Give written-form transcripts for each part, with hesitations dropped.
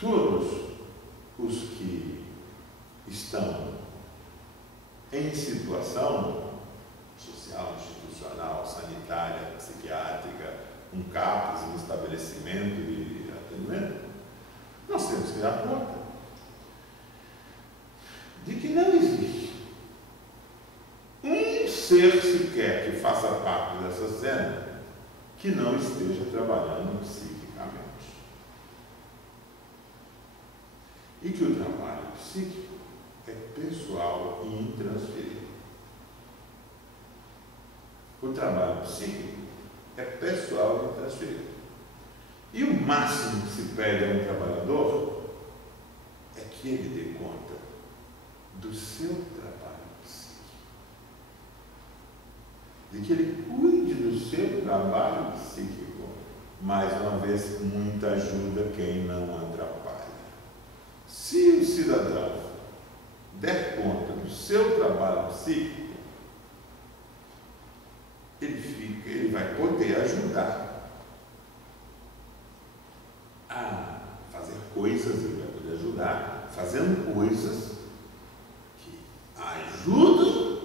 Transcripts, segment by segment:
todos os que estão em situação social, institucional, sanitária, psiquiátrica, um CAPS, um estabelecimento de atendimento, nós temos que dar conta de que não existe um ser sequer que faça parte dessa cena que não esteja trabalhando psiquicamente. E que o trabalho psíquico é pessoal e intransferível. O trabalho psíquico é pessoal e intransferível. E o máximo que se pede a um trabalhador é que ele dê conta do seu trabalho psíquico. De que ele cuide do seu trabalho psíquico. Mais uma vez, muita ajuda quem não atrapalha. Se o cidadão der conta do seu trabalho psíquico, ele vai poder ajudar a fazer coisas, ele vai poder ajudar fazendo coisas que ajudam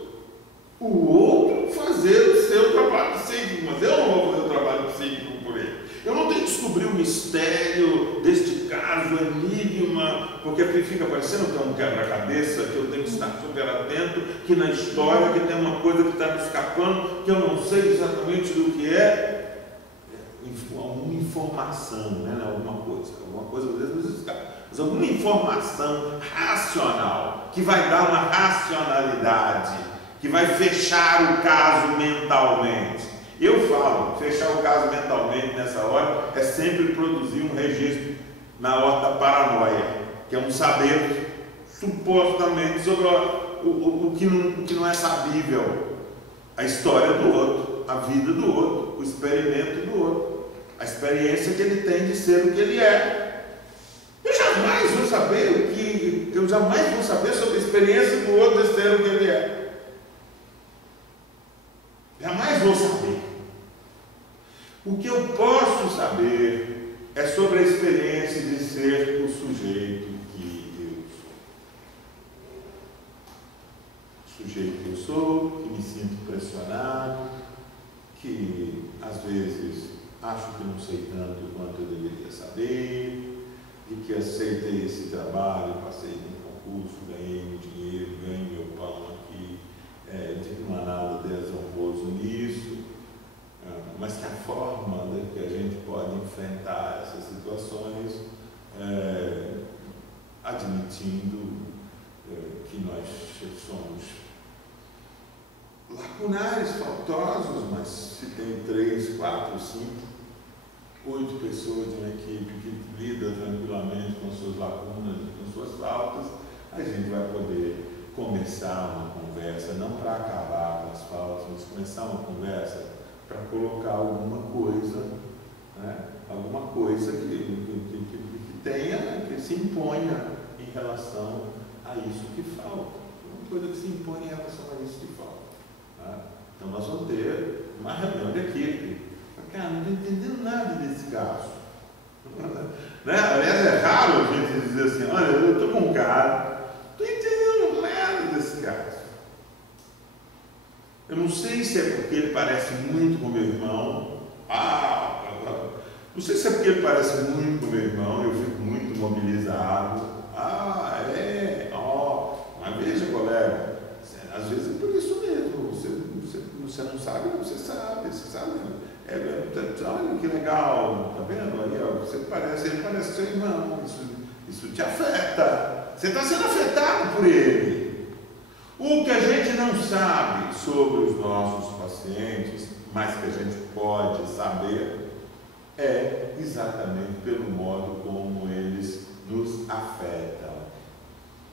o outro a fazer o seu trabalho psíquico, mas eu não vou fazer o trabalho psíquico por ele. Eu não tenho que descobrir o mistério deste caso, enigma, porque fica parecendo que é um quebra-cabeça, que eu tenho que estar super atento, que na história que tem uma coisa que está me escapando, que eu não sei exatamente do que é alguma informação, né? Alguma coisa às vezes nos escapa, mas alguma informação racional, que vai dar uma racionalidade, que vai fechar o caso mentalmente. Eu falo, fechar o caso mentalmente nessa hora é sempre produzir um registro na horta da paranoia, que é um saber supostamente sobre o que não é sabível, a história do outro, a vida do outro, o experimento do outro, a experiência que ele tem de ser o que ele é. Eu jamais vou saber sobre a experiência do outro de ser o que ele é. Jamais vou saber. O que eu posso saber é sobre a experiência de ser o sujeito que eu sou. O sujeito que eu sou, que me sinto pressionado, que às vezes acho que não sei tanto quanto eu deveria saber, e que aceitei esse trabalho, passei num concurso, ganhei meu dinheiro, ganhei meu pão aqui, tive uma nada desonroso nisso. Mas que a forma que a gente pode enfrentar essas situações, admitindo que nós somos lacunares, faltosos, mas se tem 3, 4, 5, 8 pessoas de uma equipe que lida tranquilamente com suas lacunas e com suas faltas, a gente vai poder começar uma conversa, não para acabar com as faltas, mas começar uma conversa para colocar alguma coisa, né? Alguma coisa que tenha, que se imponha em relação a isso que falta. Uma coisa que se impõe em relação a isso que falta. Tá? Então nós vamos ter uma reunião de equipe. Cara, não estou entendendo nada desse caso. Né? Aliás, é raro a gente dizer assim, olha, eu estou com um cara, não estou entendendo nada desse caso. Eu não sei se é porque ele parece muito com meu irmão. Não sei se é porque ele parece muito com meu irmão, eu fico muito mobilizado. Mas veja, colega, às vezes é por isso mesmo. Você não sabe, você sabe. Olha que legal, tá vendo? Aí, ele parece seu irmão, isso te afeta. Você está sendo afetado por ele. O que a gente não sabe sobre os nossos pacientes, mas que a gente pode saber, é exatamente pelo modo como eles nos afetam.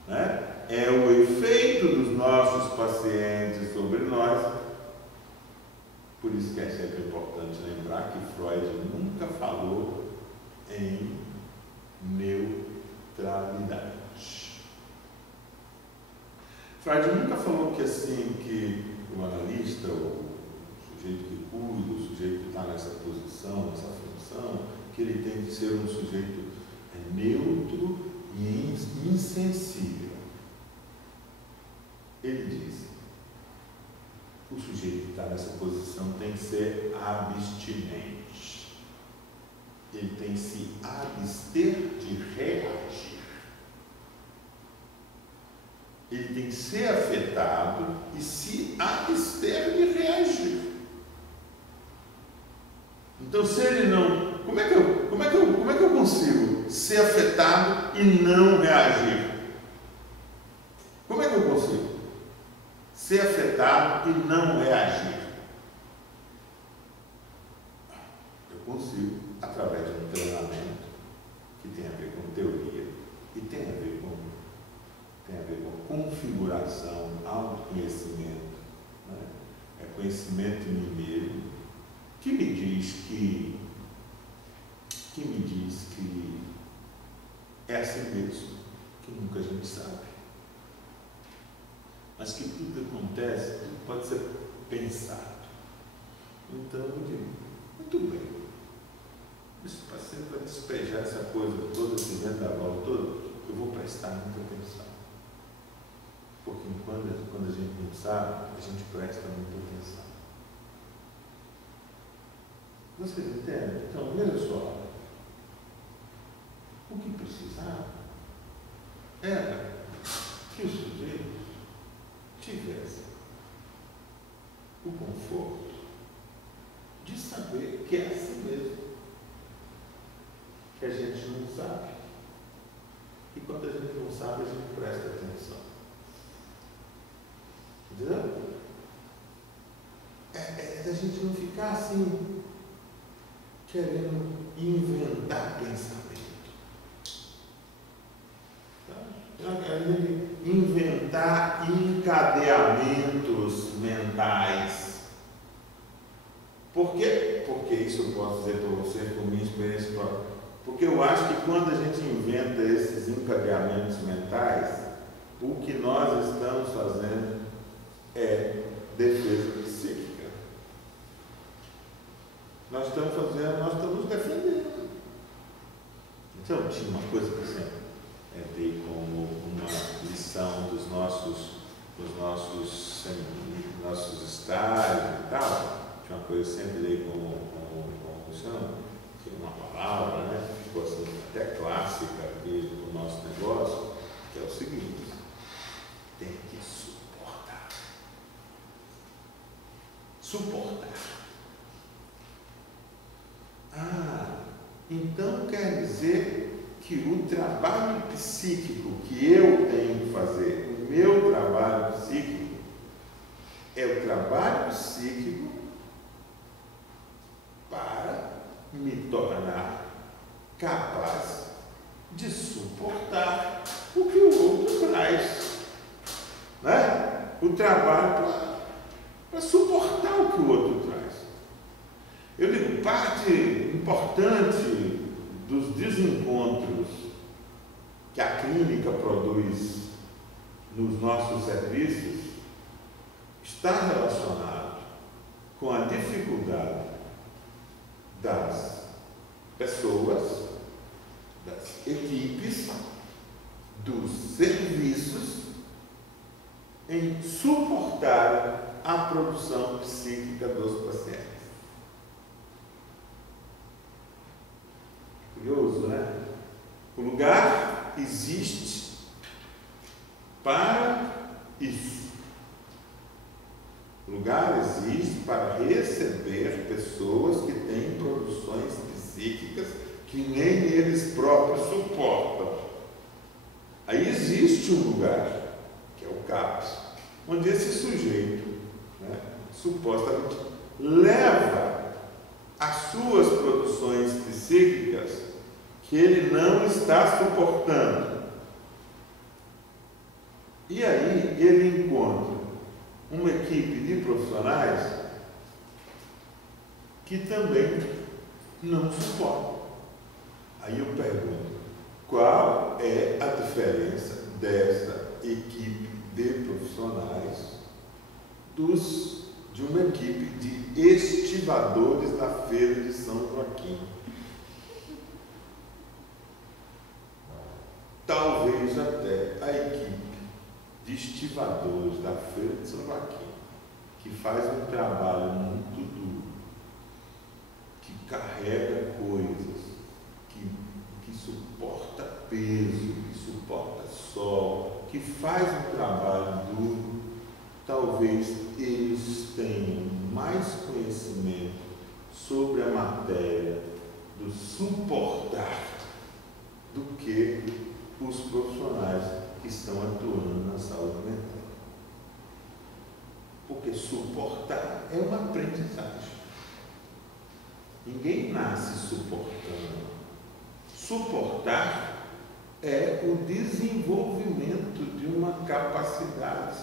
Né? É o efeito dos nossos pacientes sobre nós. Por isso que é sempre importante lembrar que Freud nunca falou em neutralidade. Freud nunca falou que assim, que o analista, o sujeito que cuida, o sujeito que está nessa posição, nessa função, que ele tem que ser um sujeito neutro está nessa posição tem que ser abstinente. Ele tem que se abster de reagir. Ele tem que ser afetado e se abster de reagir. Então, se ele não... Como é que eu consigo ser afetado e não reagir? Como é que eu consigo ser afetado e não reagir? Eu consigo através de um treinamento que tem a ver com teoria e tem a ver com configuração, autoconhecimento, né? É conhecimento em mim mesmo, que me diz que é assim mesmo, que nunca a gente sabe, mas que tudo que acontece, tudo pode ser pensado. Então eu digo, muito bem, esse paciente vai despejar essa coisa toda, esse vendaval todo, eu vou prestar muita atenção. Porque quando a gente não sabe, a gente presta muita atenção. Vocês entendem? Então, veja só. O que precisava era que os sujeitos tivessem o conforto de saber que é assim mesmo. Que a gente não sabe. E quando a gente não sabe, a gente presta atenção. Entendeu? É da gente não ficar assim, querendo inventar pensamento. Tá? Querendo inventar encadeamentos mentais. Por quê? Porque isso eu posso dizer para vocês, por minha experiência própria. Porque eu acho que quando a gente inventa esses encadeamentos mentais, o que nós estamos fazendo é defesa psíquica. Nós estamos defendendo. Então, tinha uma coisa que eu sempre dei como uma lição dos nossos estágios e tal. Tinha uma coisa que eu sempre dei como uma palavra, né? Ficou assim, até clássica aqui do nosso negócio, que é o seguinte: tem que suportar. Então quer dizer que o trabalho psíquico que eu tenho que fazer, o meu trabalho psíquico, é o trabalho psíquico para me tornar capaz de suportar o que o outro traz, né? O trabalho para suportar o que o outro traz. Eu digo, parte importante dos desencontros que a clínica produz nos nossos serviços está relacionado com a dificuldade das pessoas, das equipes, dos serviços em suportar a produção psíquica dos pacientes. Curioso, né? O lugar existe para isso. O lugar existe para receber pessoas que têm produções psíquicas que nem eles próprios suportam. Aí existe um lugar, que é o CAPS, onde esse sujeito, né, supostamente leva as suas produções psíquicas que ele não está suportando. E aí ele encontra uma equipe de profissionais que também não suportam. Aí eu pergunto, qual é a diferença dessa equipe de profissionais de uma equipe de estivadores da Feira de São Joaquim? Talvez até a equipe de estivadores da Feira de São Joaquim que faz um trabalho muito duro, que carrega coisas, que suporta peso, que suporta sol, que faz um trabalho duro, talvez eles tenham mais conhecimento sobre a matéria do suportar do que os profissionais que estão atuando na saúde mental. Porque suportar é uma aprendizagem. Ninguém nasce suportando. Suportar é o desenvolvimento de uma capacidade,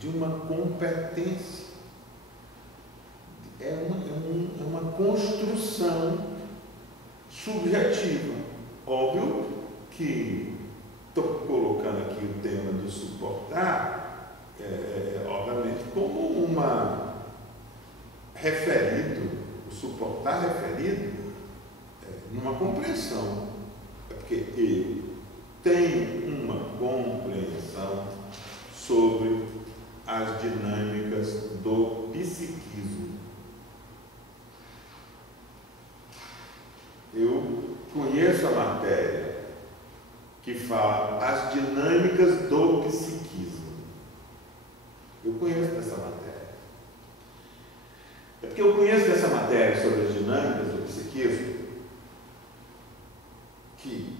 de uma competência. É uma construção subjetiva. Óbvio que estou colocando aqui o tema do suportar, obviamente, como uma referido, o suportar referido numa compreensão, porque ele tem uma compreensão sobre as dinâmicas do psiquismo. Eu conheço a matéria que fala as dinâmicas do psiquismo. Eu conheço essa matéria. É porque eu conheço essa matéria sobre as dinâmicas do psiquismo que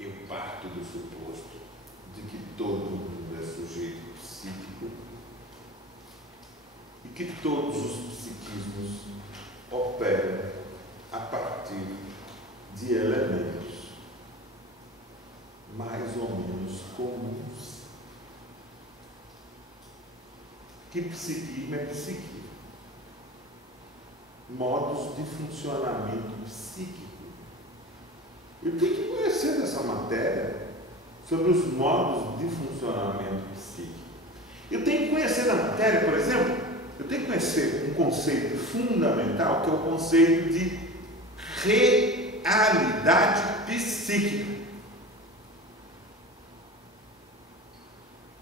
eu parto do suposto de que todo mundo é sujeito psíquico e que todos os psiquismos operam a partir de elementos mais ou menos comuns. Que psiquismo é psíquico? Modos de funcionamento psíquico. Eu tenho que conhecer essa matéria sobre os modos de funcionamento psíquico. Eu tenho que conhecer a matéria, por exemplo, eu tenho que conhecer um conceito fundamental, que é o conceito de realidade psíquica.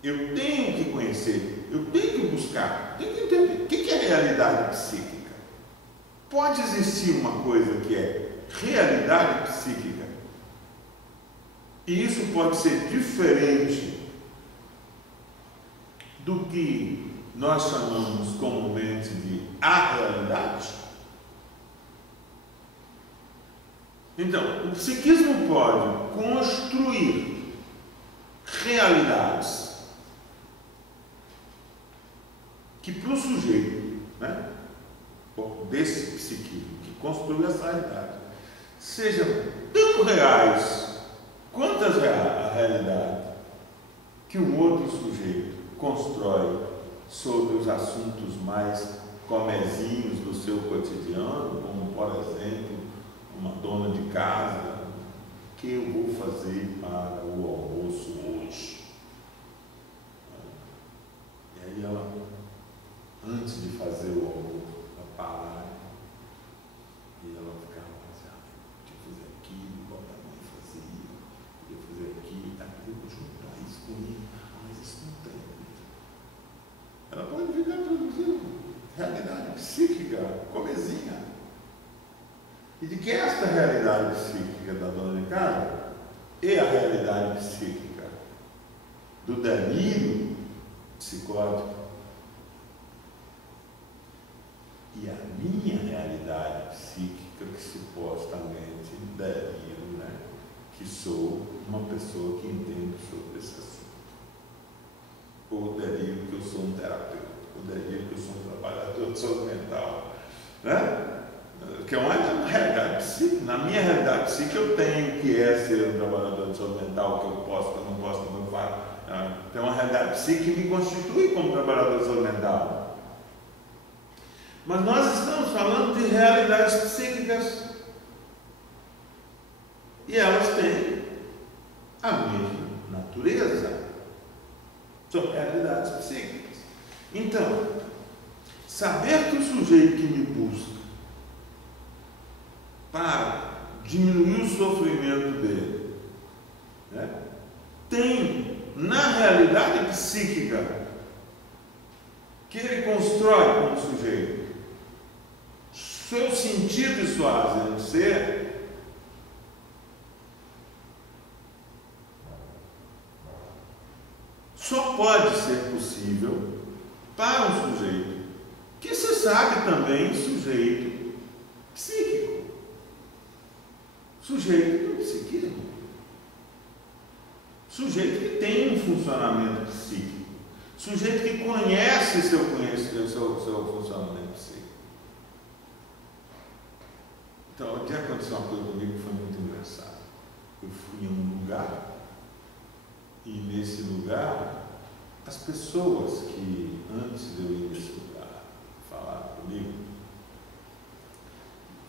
Eu tenho que conhecer, eu tenho que buscar, tenho que entender o que é realidade psíquica. Pode existir uma coisa que é realidade psíquica, e isso pode ser diferente do que nós chamamos comumente de a realidade. Então, o psiquismo pode construir realidades que para o sujeito, né, desse psiquismo que construiu essa realidade, sejam tão reais quanto a realidade que um outro sujeito constrói sobre os assuntos mais comezinhos do seu cotidiano, como, por exemplo, uma dona de casa: o que eu vou fazer para o almoço hoje? E aí ela, antes de fazer o almoço, ela parar e ela ficava assim: deixa eu fazer aquilo, igual a mãe fazia, eu fazer aqui, eu vou juntar isso comigo, mas isso não tem. Ela pode ficar produzindo realidade psíquica, comezinha. E de que esta realidade psíquica da dona de casa é a realidade psíquica do delírio psicótico e a minha realidade psíquica, que supostamente delírio, né? Que sou uma pessoa que entende sobre esse assunto. Ou delírio que eu sou um terapeuta, ou delírio que eu sou um trabalhador de saúde mental, né? Que é uma realidade psíquica. Na minha realidade psíquica eu tenho que é ser um trabalhador de saúde mental, que eu posso, que eu não posso, que eu não faço. Tem uma realidade psíquica que me constitui como trabalhador de saúde mental. Mas nós estamos falando de realidades psíquicas. E elas têm a mesma natureza. São realidades psíquicas. Então, saber que o sujeito que me busca para diminuir o sofrimento dele, né, tem na realidade psíquica que ele constrói como sujeito, seu sentido e sua razão de ser, só pode ser possível para um sujeito que se sabe também sujeito psíquico, sujeito do psiquismo, sujeito que tem um funcionamento psíquico, sujeito que conhece seu funcionamento psíquico. Então, ontem aconteceu uma coisa comigo que foi muito engraçada. Eu fui em um lugar e nesse lugar as pessoas que antes de eu ir nesse lugar falar comigo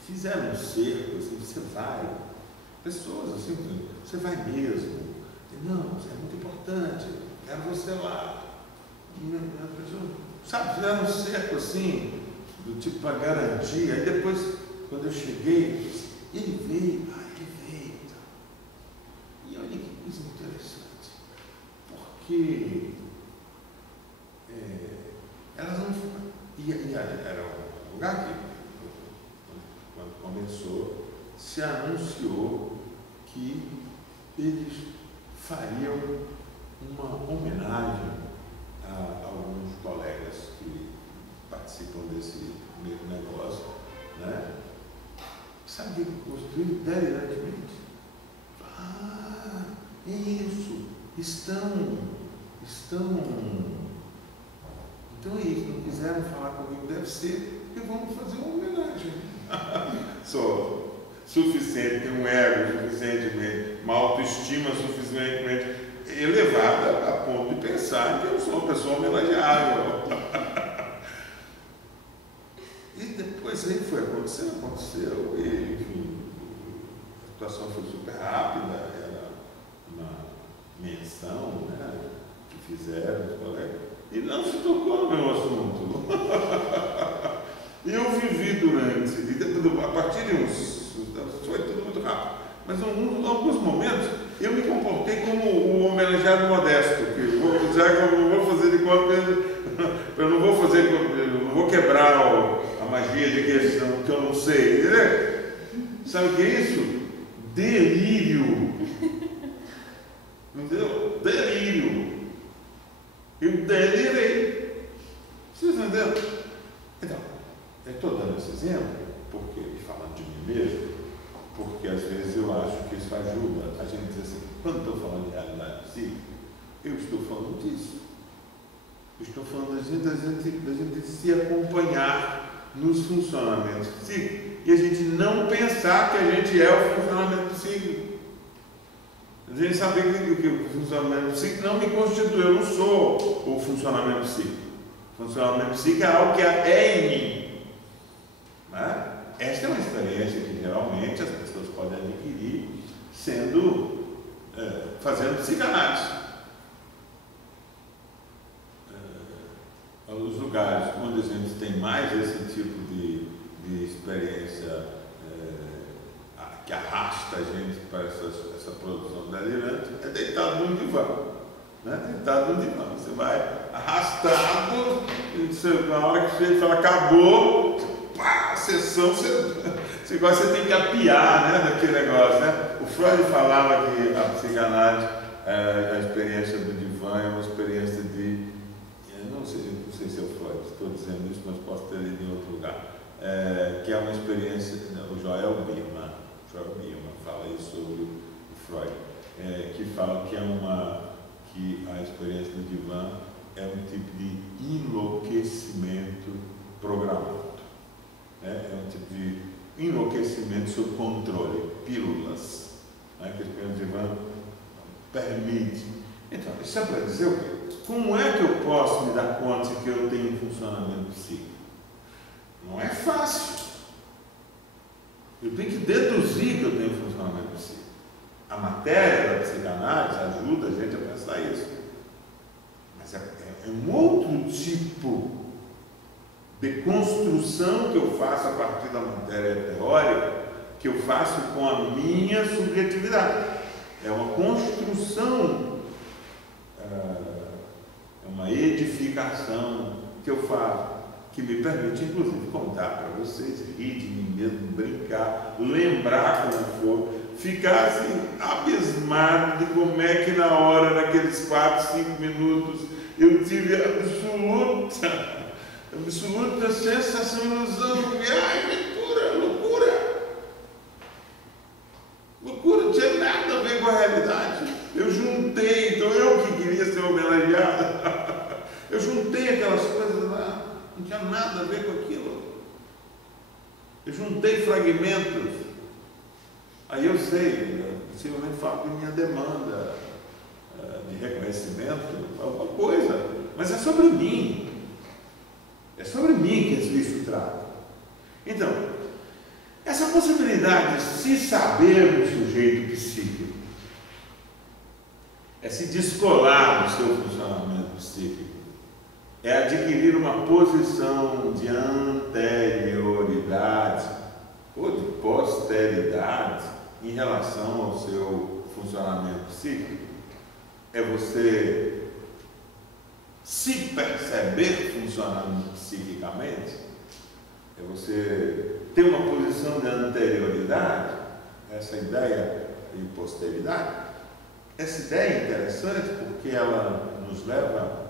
fizeram um cerco, assim, você vai, pessoas assim, você vai mesmo, não, isso é muito importante, quero você lá. A pessoa, sabe, fizeram um cerco assim, do tipo para garantir, aí depois, quando eu cheguei, ele veio. E olha que coisa interessante, porque elas não foram. E era um lugar que, quando começou, se anunciou que eles fariam uma homenagem a alguns colegas que participam desse mesmo negócio, né? Sabe o que construíram deliberadamente? É isso, estão. Então é isso, não quiseram falar comigo, deve ser que vamos fazer uma homenagem. Sou suficiente, tenho um ego suficientemente, uma autoestima suficientemente elevada a ponto de pensar que eu sou uma pessoa homenageável. E depois aí foi aconteceu, e enfim, a situação foi super rápida, era uma menção, né, que fizeram os colegas, e não se tocou no meu assunto. E eu vivi a partir de foi tudo muito rápido, mas em alguns momentos eu me comportei como um homenageado modesto, que vou dizer que eu não vou fazer de conta que eu não vou quebrar a magia de que eu não sei, entendeu? Sabe o que é isso? Delírio. Entendeu? Delírio. Eu delirei. Vocês entenderam? Então, eu estou dando esse exemplo, porque, falando de mim mesmo, porque às vezes eu acho que isso ajuda a gente dizer assim, quando estou falando de realidade psíquica, eu estou falando disso. Eu estou falando da gente se acompanhar nos funcionamentos psíquicos e a gente não pensar que a gente é o funcionamento psíquico. A gente saber que o funcionamento psíquico não me constitui, eu não sou o funcionamento psíquico. O funcionamento psíquico é algo que é em mim. Né? Esta é uma experiência que geralmente as pessoas podem adquirir fazendo psicanálise. Os lugares onde a gente tem mais esse tipo de experiência que arrasta a gente para essa produção delirante é deitado num divã. Né? Deitado num divã. Você vai arrastado, na hora que você fala acabou, a sessão, você tem que apiar, né, daquele negócio. Né? O Freud falava que a psicanálise, a experiência do divã é uma experiência de. Não sei se é o Freud, estou dizendo isso, mas posso ter lido em outro lugar. Que é uma experiência, o Joel Biermann fala isso sobre o Freud, que fala que a experiência do divã é um tipo de enlouquecimento programado. É um tipo de enlouquecimento sob controle, pílulas, né, que a experiência do divã permite. Então, isso é para dizer o quê? Como é que eu posso me dar conta que eu tenho um funcionamento psíquico? Não é fácil. Eu tenho que deduzir que eu tenho um funcionamento psíquico. A matéria da psicanálise ajuda a gente a pensar isso. Mas é um outro tipo de construção que eu faço a partir da matéria teórica, que eu faço com a minha subjetividade. É uma construção, uma edificação que eu faço, que me permite, inclusive, contar para vocês, rir de mim mesmo, brincar, lembrar como for, ficar assim, abismado de como é que na hora, naqueles 4, 5 minutos, eu tive a absoluta sensação, ilusão, loucura, não tinha nada a ver com a realidade. Eu juntei, então eu que queria ser homenageado, eu juntei aquelas coisas lá, não tinha nada a ver com aquilo. Eu juntei fragmentos. Aí eu sei, possivelmente falo de minha demanda de reconhecimento, alguma coisa, mas é sobre mim. É sobre mim que esse livro trata. Então, essa possibilidade de se saber do sujeito psíquico é se descolar do seu funcionamento psíquico, é adquirir uma posição de anterioridade ou de posteridade em relação ao seu funcionamento psíquico. É você se perceber funcionando psiquicamente, é você ter uma posição de anterioridade, essa ideia de posteridade. Essa ideia é interessante porque ela nos leva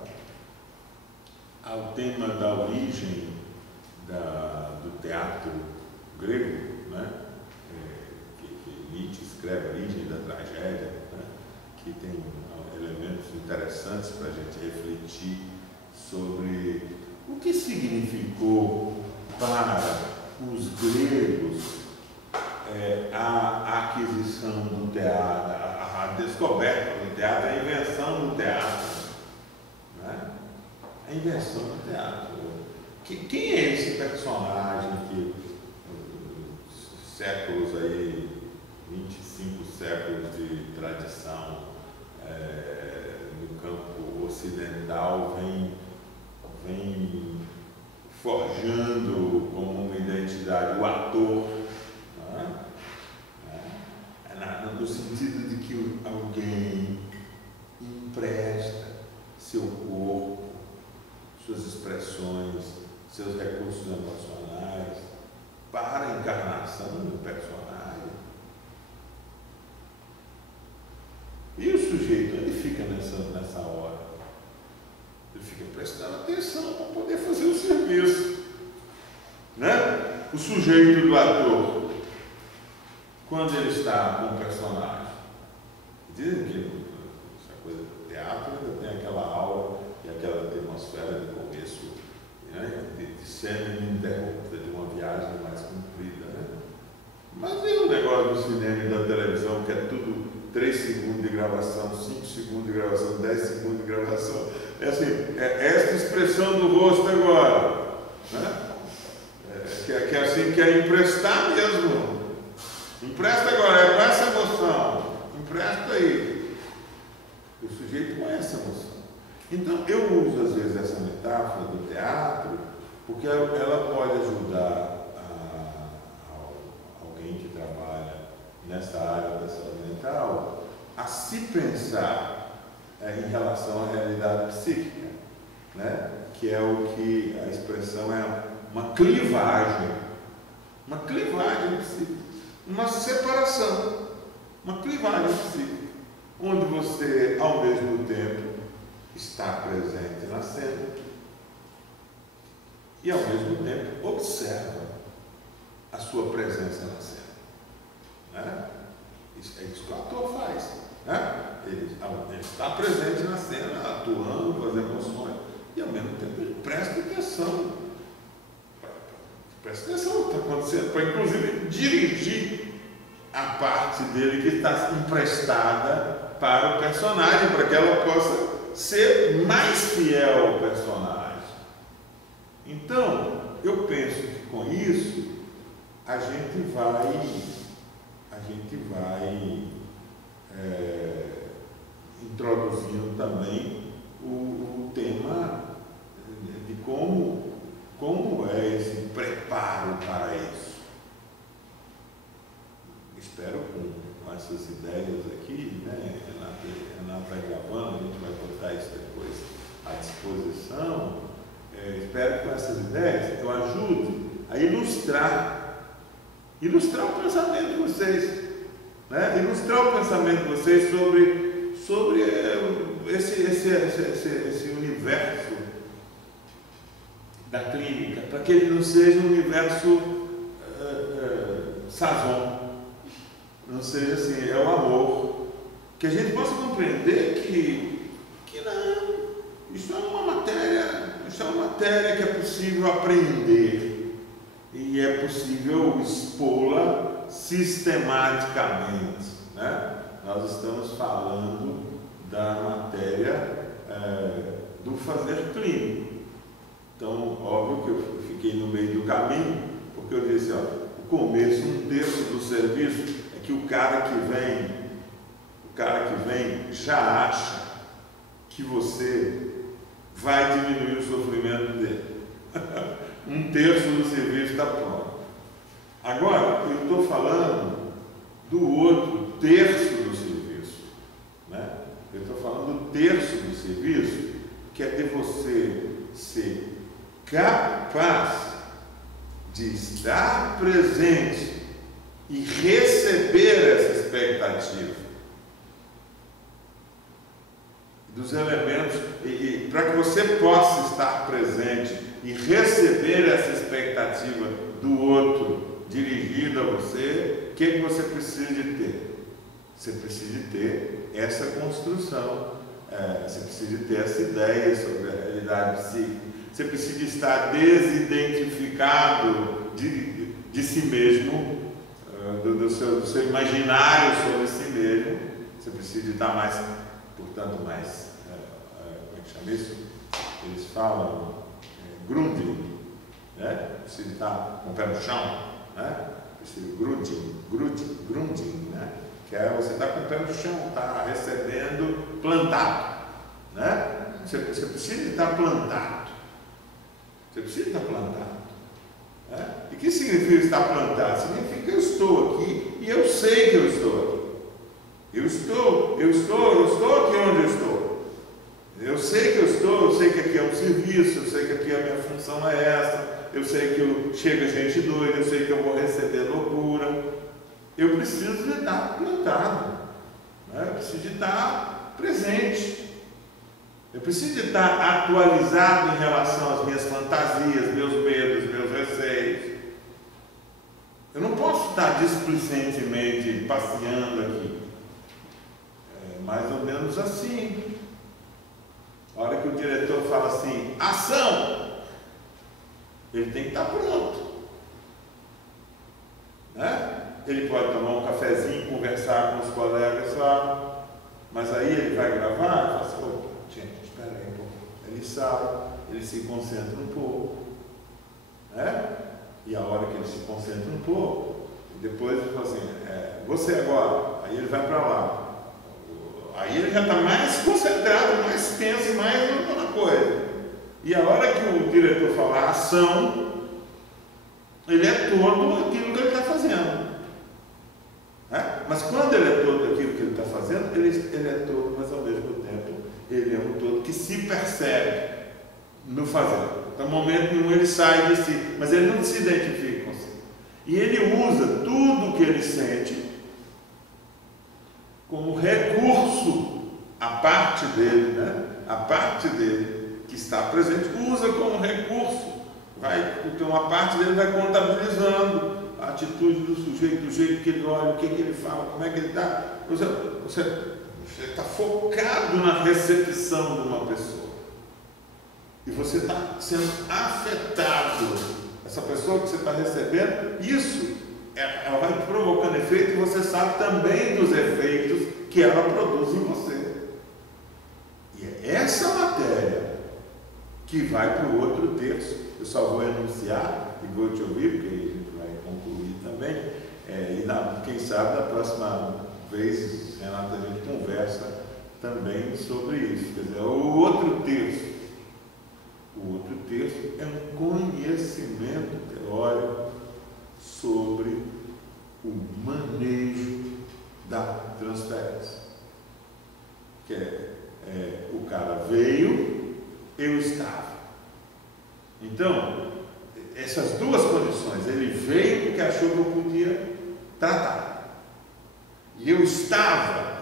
ao tema da origem do teatro grego, né? Que Nietzsche escreve a origem da tragédia, né? Que tem elementos interessantes para a gente refletir sobre o que significou para os gregos a aquisição do teatro, a descoberta do teatro, a invenção do teatro, né? A invenção do teatro. Quem é esse personagem que séculos aí, 25 séculos de tradição no campo ocidental vem forjando como uma identidade o ator, né? No sentido de que alguém empresta seu corpo, suas expressões, seus recursos emocionais para a encarnação do personagem. E o sujeito, ele fica nessa hora, ele fica prestando atenção para poder fazer o serviço, né? O sujeito do ator, quando ele está com o personagem, dizem que essa coisa do teatro ainda tem aquela aura e aquela atmosfera de começo, né? de cena ininterrupta, de uma viagem mais comprida, né? Mas e o negócio do cinema e da televisão, que é tudo 3 segundos de gravação, 5 segundos de gravação, 10 segundos de gravação? É assim, é esta expressão do rosto agora, né? Que é assim, que é emprestar mesmo. Empresta agora, é com essa emoção. Empresta aí. O sujeito com essa emoção. Então, eu uso às vezes essa metáfora do teatro, porque ela pode ajudar alguém que trabalha nessa área da saúde mental a se pensar em relação à realidade psíquica, né? Que é o que a expressão é uma clivagem psíquica, uma separação, uma clivagem psíquica, onde você, ao mesmo tempo, está presente na cena e, ao mesmo tempo, observa a sua presença na cena, né? É isso que o ator faz, né? Ele está presente na cena, atuando com as emoções e, ao mesmo tempo, ele presta atenção. Presta atenção no que está acontecendo, para inclusive dirigir a parte dele que está emprestada para o personagem, para que ela possa ser mais fiel ao personagem. Então, eu penso que com isso a gente vai introduzindo também o tema de como é esse preparo para isso. Espero com essas ideias aqui, né? Renata está gravando, a gente vai botar isso depois à disposição. Espero ilustrar o pensamento de vocês, né? Ilustrar o pensamento de vocês sobre esse universo da clínica, para que ele não seja um universo sazon, não seja assim, é o amor, que a gente possa compreender que não, isso é uma matéria que é possível aprender e é possível expô-la sistematicamente, né? Nós estamos falando da matéria do fazer clínico. Então, óbvio que eu fiquei no meio do caminho, porque eu disse, o começo, 1/3 do serviço é que o cara que vem já acha que você vai diminuir o sofrimento dele. 1/3 do serviço está pronto. Agora, eu estou falando do outro terço do serviço, né? Eu estou falando do terço do serviço, que é de você ser capaz de estar presente e receber essa expectativa dos elementos, e para que você possa estar presente e receber essa expectativa do outro dirigida a você, o que você precisa de ter? Você precisa de ter essa construção, você precisa de ter essa ideia sobre a realidade psíquica, você precisa estar desidentificado de si mesmo, do seu imaginário sobre si mesmo. Você precisa estar mais, portanto, como é que chama isso? Eles falam grunding, né? Precisa estar com o pé no chão, né? Precisa grunding, né? Que é você estar com o pé no chão, está recebendo plantado, né? Você precisa estar plantado. Você precisa estar plantado. Né? E o que significa estar plantado? Significa que eu estou aqui e eu sei que eu estou aqui. Eu estou aqui onde eu estou. Eu sei que eu estou, eu sei que aqui é um serviço, eu sei que aqui a minha função é essa, eu sei que chega gente doida, eu sei que eu vou receber loucura. Eu preciso de estar plantado, né? Eu preciso de estar presente. Eu preciso de estar atualizado em relação às minhas fantasias, meus medos, meus receios. Eu não posso estar displicentemente passeando aqui. É mais ou menos assim. A hora que o diretor fala assim, ação! Ele tem que estar pronto. Né? Ele pode tomar um cafezinho, conversar com os colegas lá, mas aí ele vai gravar e fala assim, opa, gente, espera aí um pouco. Ele sabe, ele se concentra um pouco, né? E a hora que ele se concentra um pouco, depois ele fala assim, você agora, aí ele vai para lá. Aí ele já está mais concentrado, mais tenso, mais na coisa. E a hora que o diretor falar ação, ele é todo aquilo que ele está fazendo. Né? Mas quando ele é todo aquilo que ele está fazendo, ele é todo, mas ao mesmo tempo, ele é um todo que se percebe no fazer. Então, no momento nenhum ele sai de si, mas ele não se identifica com si. E ele usa tudo que ele sente como recurso, a parte dele, né? A parte dele que está presente, usa como recurso. Porque uma parte dele vai contabilizando a atitude do sujeito, o jeito que ele olha, o que ele fala, como é que ele está. Você está focado na recepção de uma pessoa. E você está sendo afetado. Essa pessoa que você está recebendo, isso ela vai provocando efeito e você sabe também dos efeitos que ela produz em você. E é essa matéria que vai para o outro terço. Eu só vou enunciar e vou te ouvir, porque a gente vai concluir também. E quem sabe na próxima vez, Renata, a gente conversa também sobre isso. Quer dizer, o outro terço é um conhecimento teórico sobre o manejo da transferência. Que o cara veio, eu estava. Então, essas duas condições, ele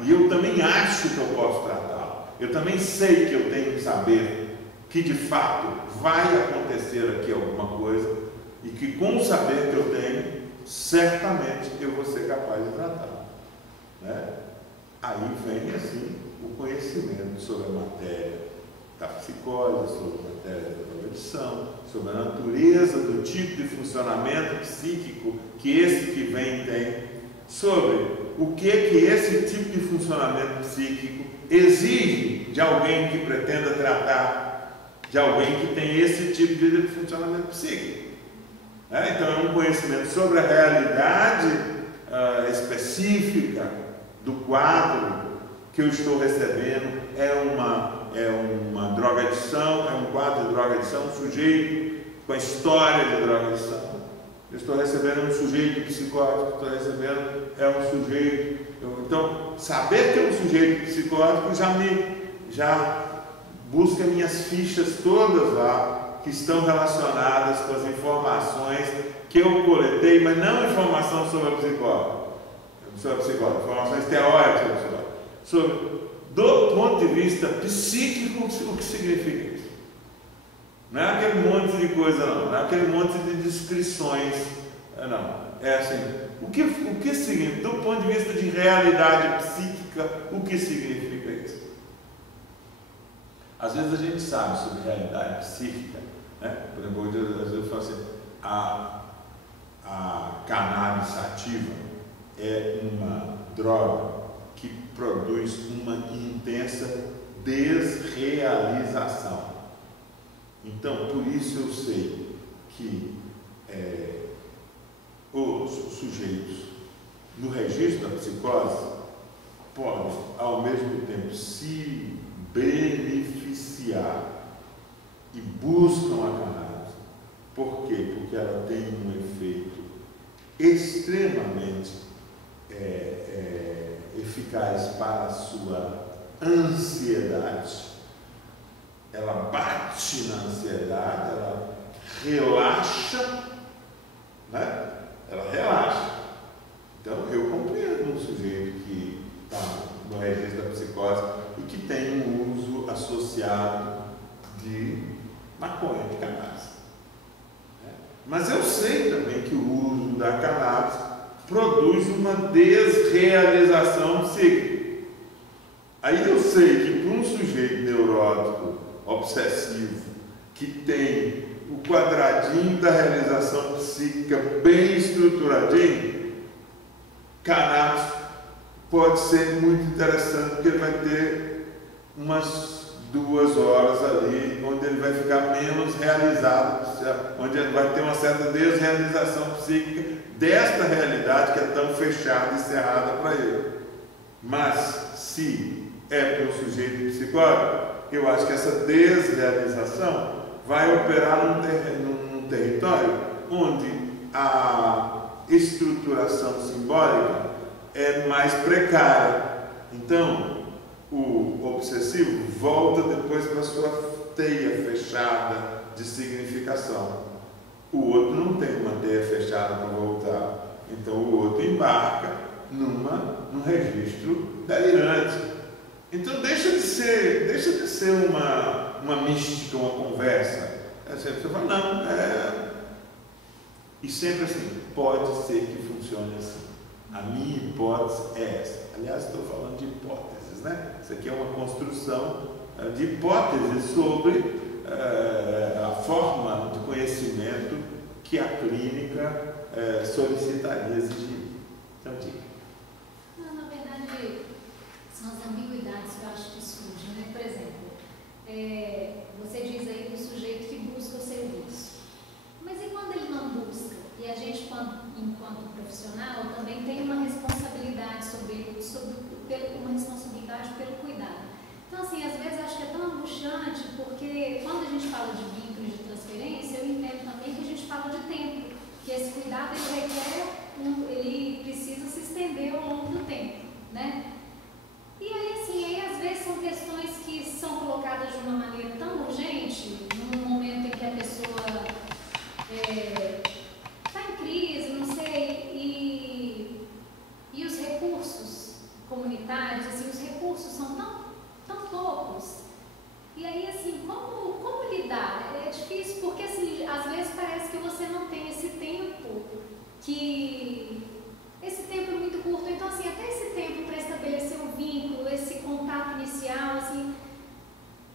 e eu também acho que eu posso tratá-lo. Eu também sei que eu tenho que saber que de fato vai acontecer aqui alguma coisa e que com o saber que eu tenho, certamente eu vou ser capaz de tratá-lo, né? Aí vem assim o conhecimento sobre a matéria da psicose, sobre a matéria da progressão, sobre a natureza do tipo de funcionamento psíquico que esse que vem tem, sobre o que esse tipo de funcionamento psíquico exige de alguém que pretenda tratar, de alguém que tem esse tipo de funcionamento psíquico. Então é um conhecimento sobre a realidade específica do quadro que eu estou recebendo. É uma drogadição, é um quadro de drogadição, um sujeito com a história de drogadição. Eu estou recebendo um sujeito psicótico, estou recebendo um sujeito. Então, saber que é um sujeito psicótico já busca minhas fichas todas lá, que estão relacionadas com as informações que eu coletei, mas não informação sobre a psicose, informações teóricas sobre, do ponto de vista psíquico, o que significa isso. Não é aquele monte de coisa, não é aquele monte de descrições, não. É assim, o que significa, do ponto de vista de realidade psíquica, o que significa isso? Às vezes a gente sabe sobre realidade psíquica, né? Por exemplo, às vezes eu falo assim, a cannabis sativa é uma droga que produz uma intensa desrealização. Então, por isso eu sei que os sujeitos no registro da psicose podem, ao mesmo tempo, se beneficiar e buscam a cannabis. Por quê? Porque ela tem um efeito extremamente eficaz para a sua ansiedade. Ela bate na ansiedade, ela relaxa, né? Ela relaxa. Então, eu compreendo um sujeito que está no registro da psicose e que tem um uso associado de maconha, de cannabis. Mas eu sei também que o uso da cannabis produz uma desrealização psíquica. Aí eu sei que para um sujeito neurótico, obsessivo, que tem o quadradinho da realização psíquica bem estruturadinho, cannabis pode ser muito interessante, porque ele vai ter umas 2 horas ali, onde ele vai ficar menos realizado, onde ele vai ter uma certa desrealização psíquica desta realidade que é tão fechada e cerrada para ele. Mas, se é para um sujeito psicótico, eu acho que essa desrealização vai operar num território onde a estruturação simbólica é mais precária. Então, o obsessivo volta depois para a sua teia fechada de significação. O outro não tem uma teia fechada para voltar. Então, o outro embarca num registro delirante. Então, deixa de ser uma mística, uma conversa. Você fala, não, E sempre assim, pode ser que funcione assim. A minha hipótese é essa. Aliás, estou falando de hipóteses, né? Isso aqui é uma construção de hipóteses sobre a forma de conhecimento que a clínica solicitaria exigir. Então, diga. Não, na verdade, são as ambiguidades que eu acho que surgem, né? Por exemplo, você diz aí do sujeito que busca o serviço. Mas e quando ele não busca? E a gente, enquanto profissional, também tem uma responsabilidade uma responsabilidade pelo cuidado. Então, assim, às vezes eu acho que é tão angustiante, porque quando a gente fala de vínculo de transferência, eu entendo também que a gente fala de tempo, que esse cuidado ele precisa se estender. recursos são tão poucos. E aí, assim, como lidar? É difícil porque, assim, às vezes parece que você não tem esse tempo, esse tempo é muito curto. Então, assim, até esse tempo para estabelecer um vínculo, esse contato inicial, assim...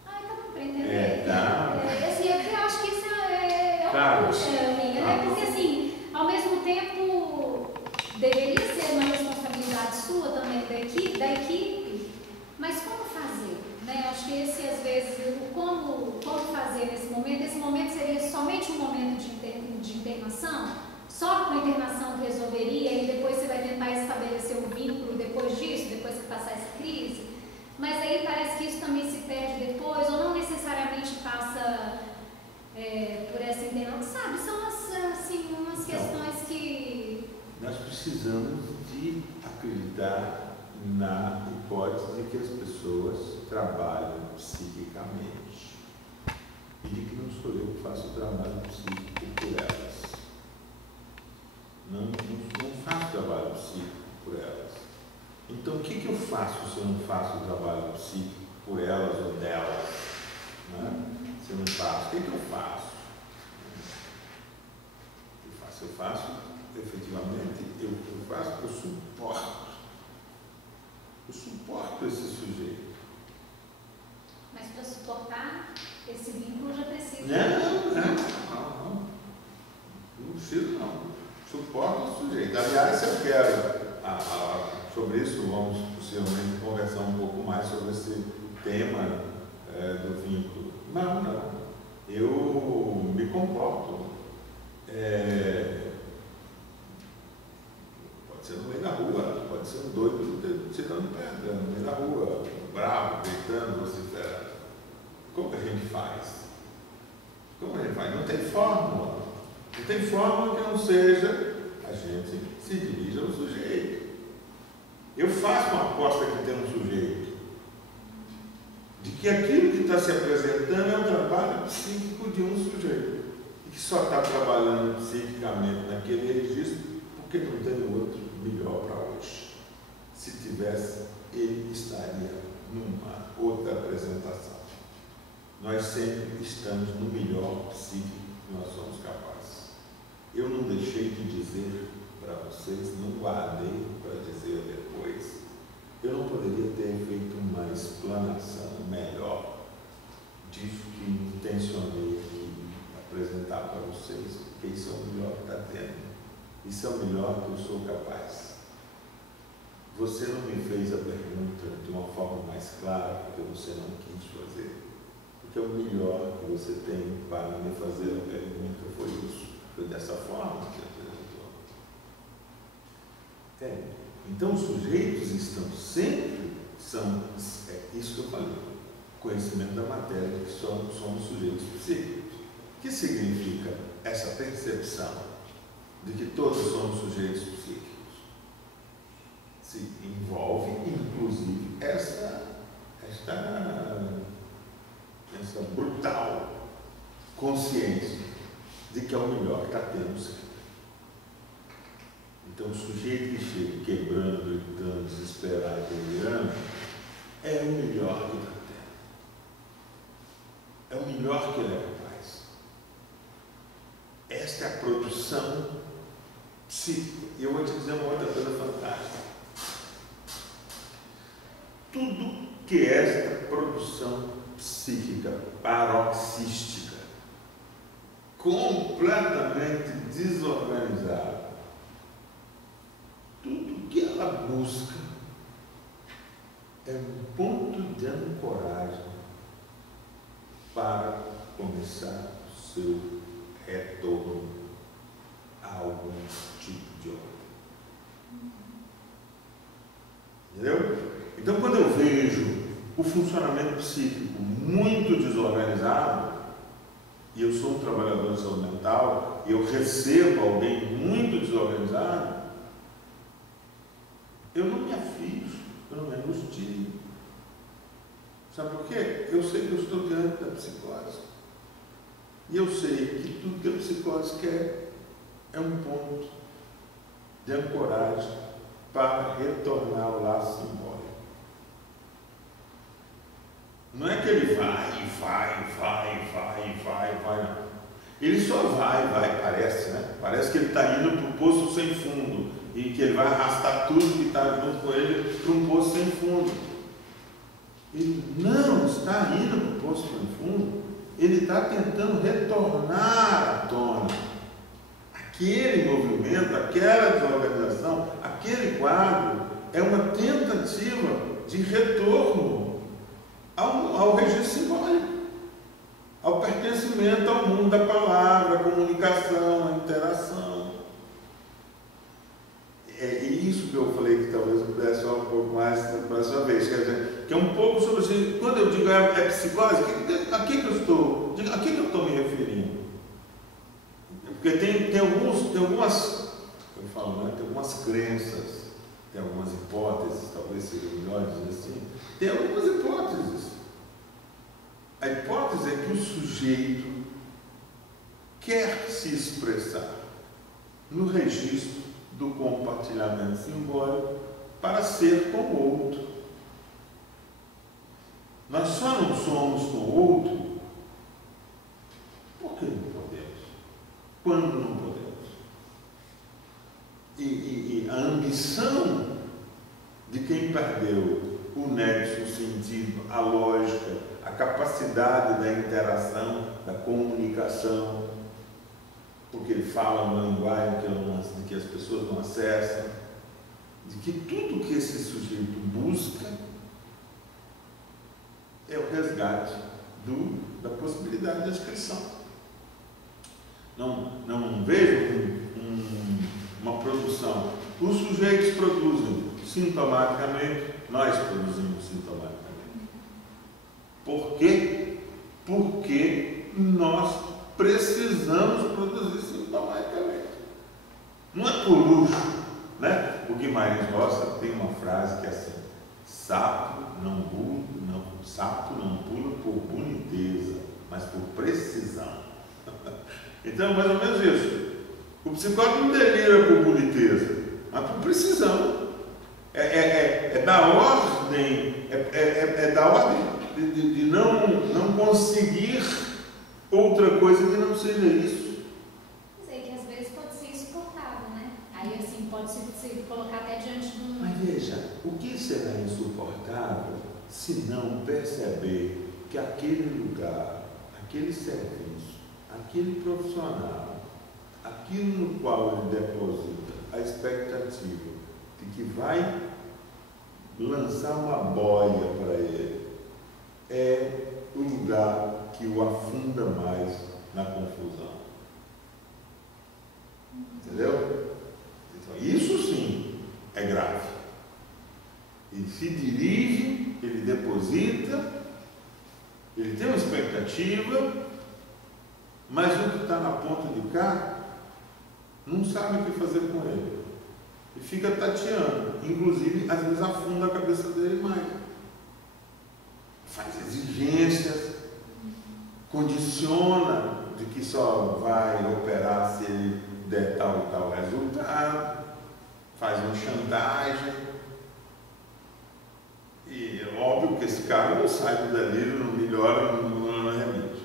Ai, tá bom para entender? Assim, eu acho que isso é uma angústia minha, né? Porque, assim, ao mesmo tempo, deveria ser uma responsabilidade sua também da equipe, mas como fazer? Né? Acho que esse, às vezes, o como fazer nesse momento seria somente um momento de internação, só com a internação resolveria e depois você vai tentar estabelecer um vínculo depois disso, depois que passar essa crise, mas aí parece que isso também se perde depois, ou não necessariamente passa por essa internação, sabe? São assim, umas questões que... Nós precisamos de acreditar na hipótese de que as pessoas trabalham psiquicamente e de que não sou eu que faço o trabalho psíquico por elas. Não faço trabalho psíquico por elas. Então, o que eu faço se eu não faço o trabalho psíquico por elas ou delas? Né? Se eu não faço, o que eu faço? Eu faço, efetivamente, eu suporto esse sujeito. Mas para suportar esse vínculo já precisa. Não preciso não. Suporto o sujeito. Aliás, se eu quero sobre isso, vamos possivelmente conversar um pouco mais sobre esse tema do vínculo. Não. Eu me comporto. Pode ser no meio da rua, pode ser um doido tirando pedra no meio da rua, bravo, gritando, vociferando. Como que a gente faz? Não tem fórmula. Não tem fórmula que não seja a gente se dirige ao sujeito. Eu faço uma aposta que tem um sujeito, de que aquilo que está se apresentando é um trabalho psíquico de um sujeito, e que só está trabalhando psiquicamente naquele registro porque não tem outro melhor para hoje. Se tivesse, ele estaria numa outra apresentação. Nós sempre estamos no melhor psíquico que nós somos capazes. Eu não deixei de dizer para vocês, não guardei para dizer depois. Eu não poderia ter feito uma explanação melhor disso que intencionei aqui apresentar para vocês, porque isso é o melhor que está tendo. Isso é o melhor que eu sou capaz. Você não me fez a pergunta de uma forma mais clara, porque você não quis fazer. Porque o melhor que você tem para me fazer a pergunta foi isso. Foi dessa forma que você apresentou. Então, os sujeitos estão sempre, isso que eu falei, conhecimento da matéria, que somos sujeitos psíquicos. O que significa essa percepção de que todos somos sujeitos psíquicos? Se envolve, inclusive, essa brutal consciência de que é o melhor que está tendo sempre. Então, o sujeito que chega quebrando, gritando, desesperado, delirando, é o melhor que está tendo. É o melhor que ele é capaz. Esta é a produção psíquica. E eu vou te dizer uma outra coisa fantástica. Tudo que esta produção psíquica paroxística, completamente desorganizada, tudo que ela busca é um ponto de ancoragem para começar o seu retorno a algum tipo de ordem. Entendeu? Então, quando eu vejo o funcionamento psíquico muito desorganizado, e eu sou um trabalhador de saúde mental, e eu recebo alguém muito desorganizado, eu não me aflijo, eu não me angustio. Sabe por quê? Eu sei que eu estou diante da psicose. E eu sei que tudo que a psicose quer é um ponto de ancoragem para retornar ao laço simbólico. Ele só vai, parece, né? Parece que ele está indo para o poço sem fundo e que ele vai arrastar tudo que está junto com ele para um poço sem fundo. Ele não está indo para o poço sem fundo, ele está tentando retornar à tona. Aquele movimento, aquela desorganização, aquele quadro é uma tentativa de retorno ao registro simbólico, ao pertencimento ao mundo da palavra, à comunicação, à interação. É isso que eu falei que talvez eu pudesse falar um pouco mais da próxima vez, quer dizer, que é um pouco sobre assim, quando eu digo é psicose, a que eu estou me referindo? Porque tem algumas, eu falo, né, tem algumas crenças, tem algumas hipóteses, talvez seja melhor dizer assim, tem algumas hipóteses. A hipótese é que o sujeito quer se expressar no registro do compartilhamento simbólico para ser com o outro. Nós só não somos com o outro porque não podemos. Quando não podemos. E a ambição de quem perdeu o nexo, o sentido, a lógica, a capacidade da interação, da comunicação, porque ele fala uma linguagem de que as pessoas não acessam, de que tudo que esse sujeito busca é o resgate da possibilidade da expressão. Não vejo uma produção. Os sujeitos produzem sintomaticamente, nós produzimos sintomaticamente. Por quê? Porque nós precisamos produzir sintomaticamente. Não é por luxo, né? O Guimarães Rosa tem uma frase que é assim: sapo não pula por boniteza, mas por precisão. Então, mais ou menos isso. O psicólogo não delira por boniteza, mas por precisão. É da ordem de não conseguir outra coisa que não seja isso. Mas é que às vezes pode ser insuportável, né? Aí assim, pode se colocar até diante do... Mas veja, o que será insuportável se não perceber que aquele lugar, aquele serviço, aquele profissional, aquilo no qual ele deposita a expectativa de que vai lançar uma boia para ele, é o lugar que o afunda mais na confusão. Entendeu? Então, isso sim é grave. Ele se dirige, ele deposita, ele tem uma expectativa, mas o que está na ponta de cá não sabe o que fazer com ele. E fica tateando. Inclusive, às vezes afunda a cabeça dele mais. Faz exigências, condiciona de que só vai operar se ele der tal e tal resultado, faz uma chantagem. E é óbvio que esse cara não sai do delírio, não melhora, não remite.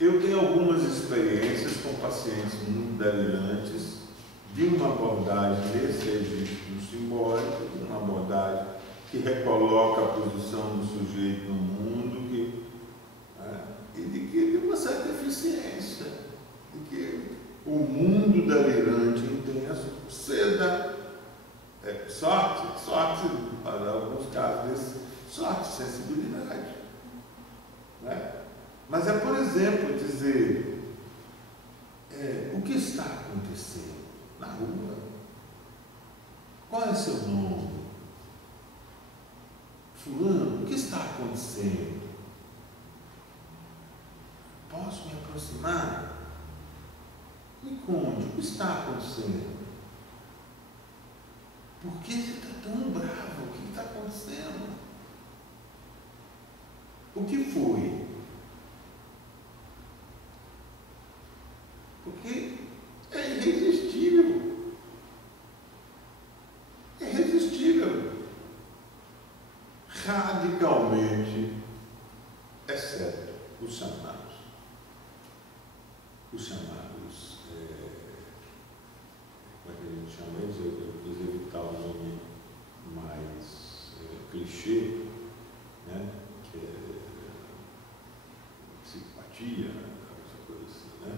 Eu tenho algumas experiências com pacientes muito delirantes de uma abordagem desse registro simbólico, uma abordagem que recoloca a posição do sujeito no mundo, e de que tem uma certa eficiência, de que o mundo delirante intenso ceda sorte, para alguns casos, sorte, sensibilidade. Né? Mas é, por exemplo, dizer o que está acontecendo na rua? Qual é seu nome? Fulano, o que está acontecendo? Posso me aproximar? Me conte, o que está acontecendo? Por que você está tão bravo? O que está acontecendo? O que foi? Porque é irresistível. É irresistível. Radicalmente, exceto os chamados. os chamados, como é que a gente chama eles? Eu quis evitar o nome mais clichê, né? Que é psicopatia, essa coisa assim, né?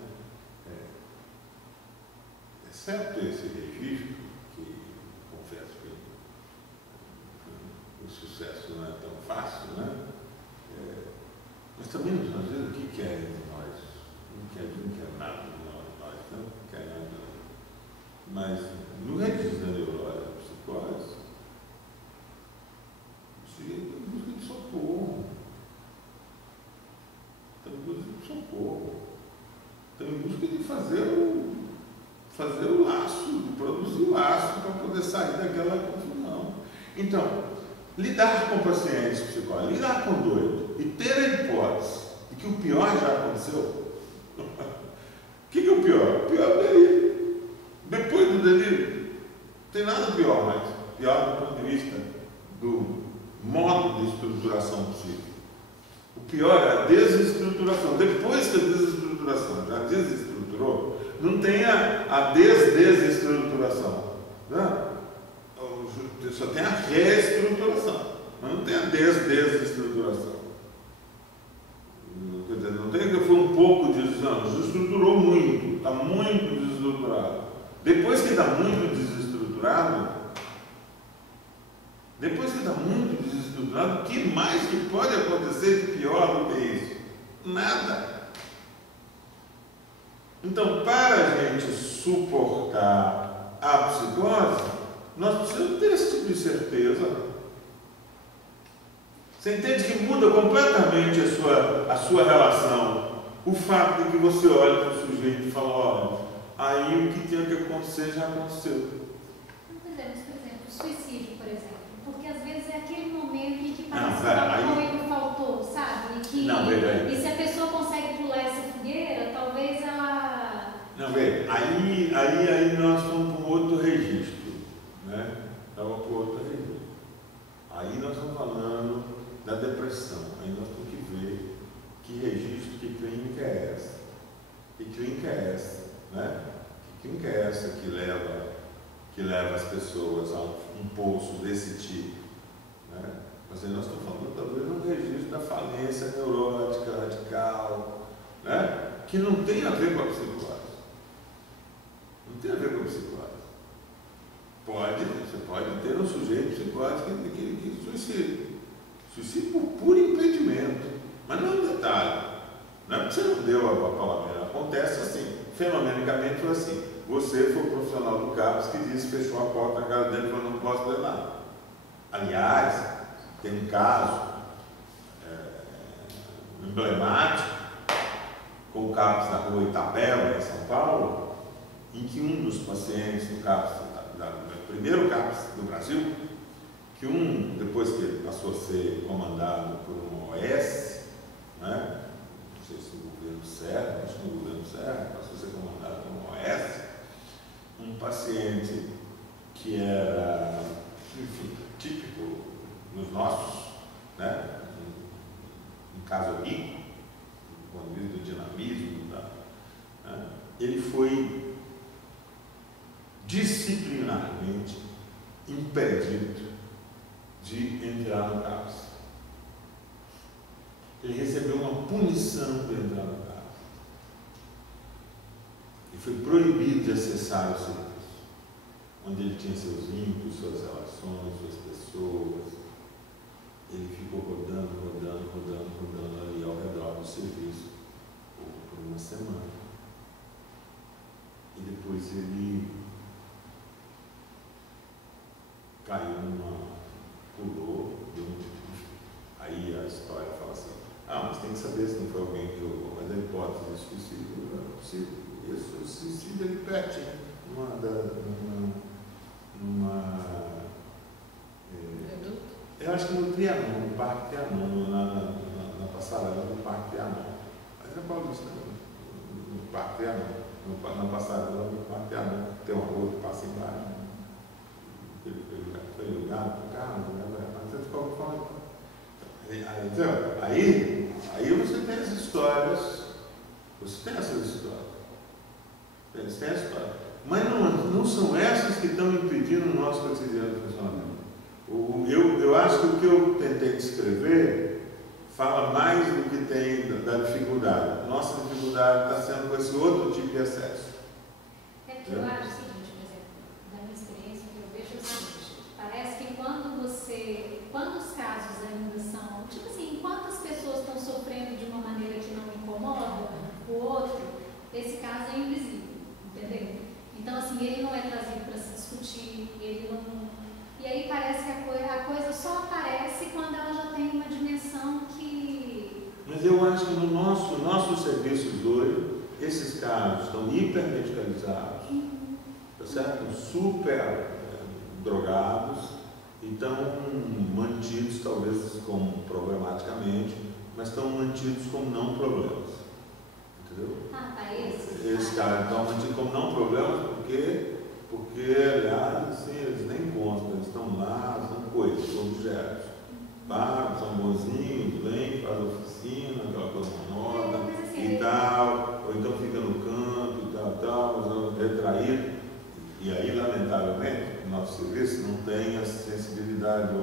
Exceto esse registro, que confesso que o sucesso não é tão fácil, né? Mas também, às vezes, o que querem de nós? Não quer nada de nós, não quer nada. Mas, no registro da neurose, da psicose, o sujeito está em busca de socorro. Está em busca de socorro. Está em busca de fazer o laço, de produzir o laço para poder sair daquela confusão. Então, lidar com pacientes psicólogos, lidar com doido e ter a hipótese de que o pior já aconteceu. O que é o pior? O pior é o delírio. Depois do delírio, não tem nada pior mais. Pior do ponto de vista do modo de estruturação psíquica. O pior é a desestruturação. Depois que a desestruturação já desestruturou, não tem a desestruturação. Né? Só tem a reestruturação, mas não tem a desestruturação. Quer dizer, não tem que foi um pouco desestruturou muito, está muito desestruturado. Depois que está muito desestruturado, o que mais que pode acontecer de pior do que isso? Nada. Então, para a gente suportar a psicose, nós precisamos ter esse tipo de certeza. Você entende que muda completamente a sua relação. O fato de que você olha para o sujeito e fala, olha, aí o que tinha que acontecer já aconteceu. Entendemos, por exemplo, o suicídio, por exemplo. Porque às vezes é aquele momento em que parece que faltou, sabe? E se a pessoa consegue pular essa fogueira, talvez ela... Não, vê, aí nós vamos para um outro registro. Né? Estava para outro registro. Aí nós estamos falando da depressão. Aí nós temos que ver que registro, que clínica é essa. Que clínica é essa? Né? Que clínica é essa que leva as pessoas a um poço desse tipo? Né? Mas aí nós estamos falando talvez de um registro da falência neurótica radical, né? Que não tem a ver com a psicose. Não tem a ver com a psicose. Você pode ter um sujeito psicótico que suicida. Suicídio por puro impedimento. Mas não é um detalhe. Não é porque você não deu a palavra. Acontece assim. Fenomenicamente foi assim. Você foi o profissional do CAPS que disse, fechou a porta na cara dele e falou, não posso fazer nada. Aliás, tem um caso emblemático com o CAPS da rua Itabela, em São Paulo, em que um dos pacientes do CAPS, do primeiro CAPS do Brasil, que depois que ele passou a ser comandado por um OS, né? Não sei se o governo Serra, acho que o governo Serra passou a ser comandado por um OS, um paciente que era, enfim, típico nos nossos, né? Um caso rico, do ponto de vista do dinamismo, né? Ele foi disciplinarmente impedido de entrar no CAPS. Ele recebeu uma punição por entrar no CAPS. E foi proibido de acessar o serviço, onde ele tinha seus vínculos, suas relações, suas pessoas. Ele ficou rodando ali ao redor do serviço por uma semana. E depois ele caiu pulou, aí a história fala assim, mas tem que saber se não foi alguém que jogou, mas a hipótese de suicídio não é possível. Isso, o suicídio ele perde eu acho que no Trianon, no Parque Trianon, na passarela do Parque Trianon. Mas é paulista, no Parque Trianon, na passarela do Parque Trianon, tem uma rua que passa embaixo. Foi ligado para o carro, mas você ficou falando. Aí você tem as histórias, Eles têm a história. Mas não são essas que estão impedindo o nosso cotidiano de funcionamento. Eu acho que o que eu tentei descrever fala mais do que tem da dificuldade. Nossa dificuldade está sendo com esse outro tipo de acesso. É porque eu acho o seguinte, por exemplo, da minha experiência, o que eu vejo é o seguinte: parece que quando os casos ainda são, tipo assim, enquanto as pessoas estão sofrendo de uma maneira que não incomoda o outro, esse caso é invisível, entendeu? Então, assim, ele não é trazido para se discutir, ele não. E aí parece que a coisa só aparece quando ela já tem uma dimensão que. Mas eu acho que no nossos serviços hoje, esses casos estão hipermedicalizados, tá certo? Super drogados, e estão mantidos talvez como problematicamente, mas estão mantidos como não problemas. Entendeu? Ah, tá, Esses caras estão mantidos como não problemas porque aliás, assim, eles nem constam, eles estão lá, são coisas, objetos. Pagam, são bonzinhos, vêm, fazem oficina, aquela coisa monota e tal, ou então fica no canto e tal, retraído. E aí, lamentavelmente, o nosso serviço não tem a sensibilidade,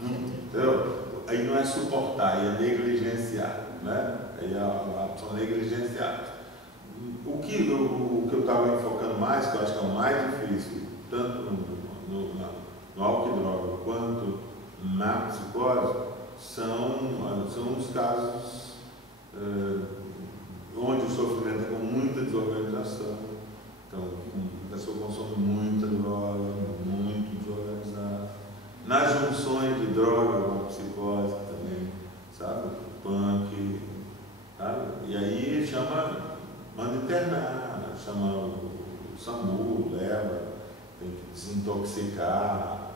entendeu? Aí não é suportar, aí é negligenciar, né? Aí são negligenciados. O que eu estava enfocando mais, que eu acho que é o mais difícil, tanto no álcool e droga quanto na psicose, são os casos onde o sofrimento é com muita desorganização. Então, a pessoa consome muita droga, muito desorganizada. Nas junções de droga com a psicose também, sabe? Punk, sabe? E aí manda internar, chama o SAMU, leva, tem que desintoxicar,